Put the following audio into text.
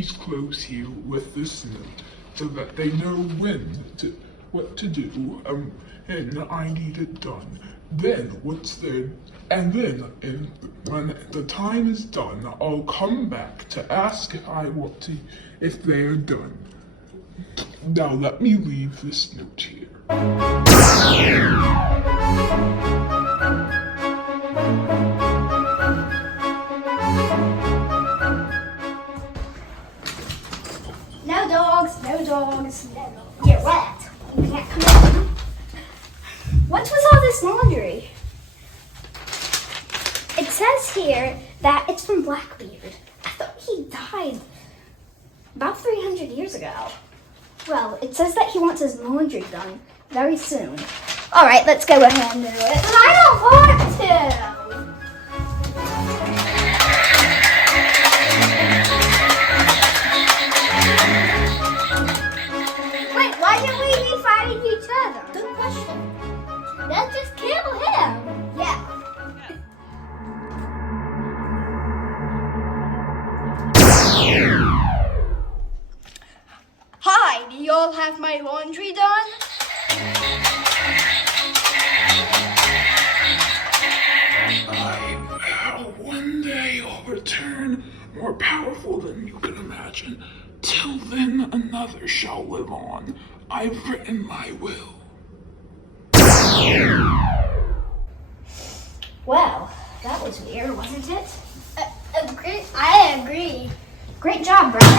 these clothes here with this note so that they know what to do, and I need it done. Then when the time is done, I'll come back to ask if they're done. Now let me leave this note here. No dogs, no dogs, no dogs. You're rat. You can't come in. What was all this laundry? It says here that it's from Blackbeard. I thought he died about 300 years ago. Well, it says that he wants his laundry done very soon. All right, let's go ahead and do it. But I don't want to. Wait, why did we be fighting each other? Good question. Let's just kill him. Yeah. Hi, do y'all have my laundry done? One day I'll return more powerful than you can imagine. Till then, another shall live on. I've written my will. Well, that was weird, wasn't it? I agree. Great job, Brad.